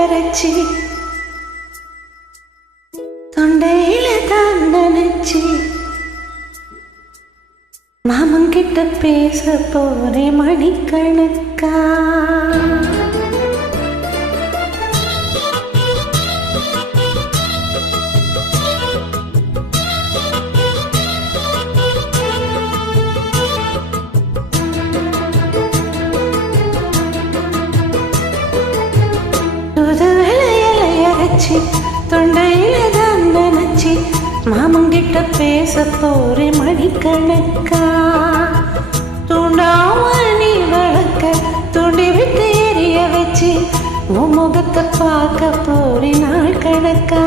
அரைச்சி தொண்டையில தான் நினைச்சி மாமங்கிட்ட பேச போறே மணிக்கணக்கா. தொண்டையில தான் நினைச்சி மாமங்கிட்ட பேச போறே மணிக்கணக்கா. தூண்டாமணி வளர்க்க தூண்டி விட்டு எரிய வச்சு உன் முகத்தை பார்க்க போறே நாள் கணக்கா.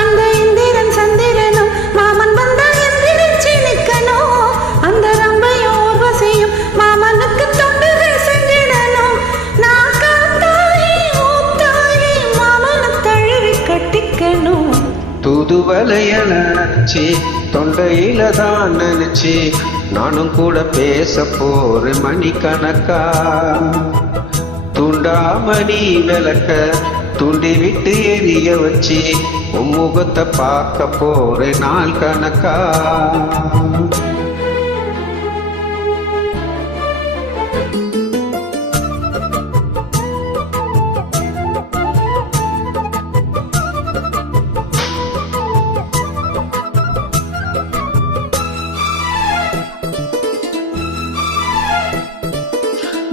அந்த இந்திரன் சந்திரனும் மாமன் வந்தா எந்திரிச்சு நிக்கணும். அந்த ரம்பையும் ஊர்வசியும் மாமனுக்கு தொண்டுகள் செஞ்சிடணும். நான் காத்தாயி ஊத்தாயி மாமனை தழுவி கட்டிக்கணும். தூதுவளையல நினைச்சி தொண்டையில தான் நினைச்சி நானும் கூட பேச போறேன் மணிக்கணக்கா. தூண்டாமணி விளக்க தூண்டி விட்டு எரிய வச்சு உன் முகத்தை பார்க்க போறேன் நாள் கணக்கா.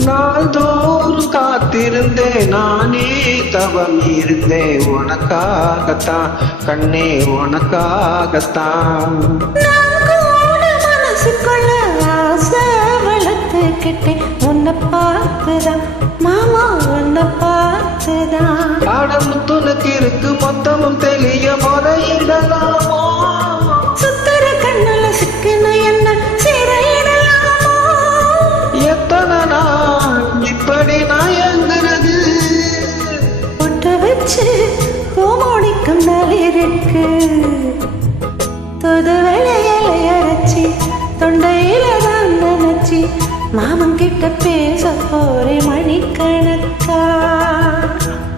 நாள்தோறும் காத்திருந்தேன் நானே தவம் இருந்தேன் உனக்காகத்தான் கண்ணே உனக்காகத்தான். மனசுக்குள்ள ஆசை வளர்த்துக்கிட்டேன் உன்னை பார்த்துதான் மாமா உன்னை பார்த்துதான். ஆடமுத்துனக்கு இருக்கு மொத்தமும் தெளிய முறையிடலாமோ. சுத்தர கண்ணுல சிக்கன என்ன சிறையிடலாமோ. எத்தனை நாள் இப்படி நாயங்கிறது பொட்ட வச்சு பூமோடிக்கும் நாள் இருக்கு. தொது வேலையில அரைச்சி தொண்டையில தான் நினைச்சி மாமன் கிட்ட பேச போறே மணிக்கணக்கா.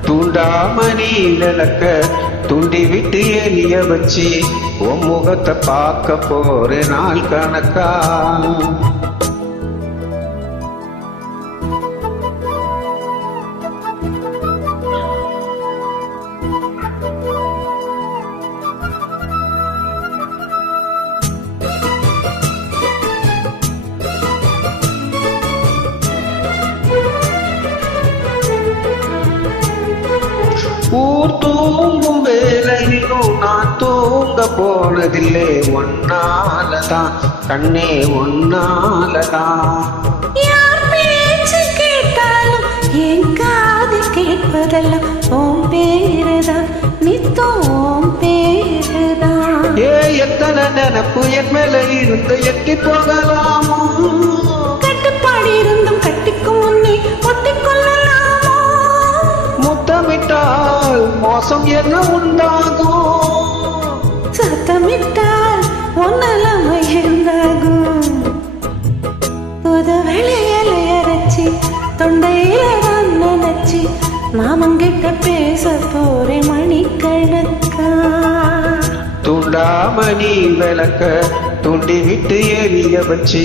தூண்டாமணி விளக்க துண்டி விட்டு எரிய வச்சு உன் முகத்தை பார்க்க போறே நாள் கணக்கா. ஊர் தூங்கும் வேலையிலும் நான் தூங்க போனதில்லை ஒன்னாலதான் கண்ணே ஒன்னாலதான். யார் பேச்சு கேட்டாலும் என் காது கேட்பதெல்லாம் உன் பேருதான் நித்தம் உன் பேருதான். எத்தனை நினப்பு என் மேல இருந்து எட்டி போகலாமோ. கட்டுப்பாடு இருந்தும் கட்டிக்கும் முன்னே ஒட்டிக்கொள்ளலாமோ. முத்தமிட்டால் மோசம் என்ன உண்டாகும். சத்தமிட்டால் ஒன்னலமை இருந்தாகும். புது வேலையில அரைச்சி தொண்டையில தான் நினைச்சி மாமங்கிட்ட பேச போறே மணிக்கணக்கா. தூண்டாமணி விளக்க தூண்டி விட்டு எரிய வச்சு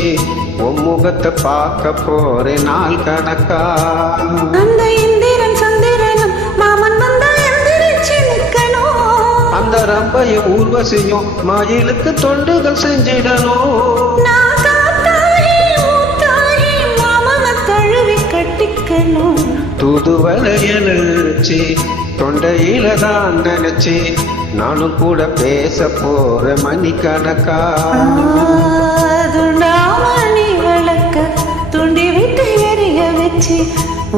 உன் முகத்தை பார்க்க போறே நாள் கணக்கா. அந்த இந்திரன் சந்திரனும் மாமன் வந்தா எந்திரிச்சு நிக்கணும். அந்த ரம்பையும் ஊர்வசியும் மயிலுக்கு தொண்டுகள் செஞ்சிடணும். நான் காத்தாயி ஊத்தாயி மாமனை தழுவி கட்டிக்கணும். தூதுவளையல நினைச்சி தொண்டையில தான் நினைச்சி நானும் கூட பேச போற மணிக்கணக்கா. துண்டாமணி விளக்க துண்டி விட்டு எரிய வச்சு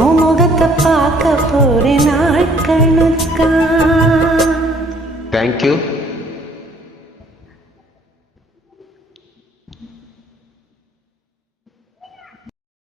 உன் முகத்தை பார்க்க போறேன் நாள் கணக்கா. தேங்க்யூ.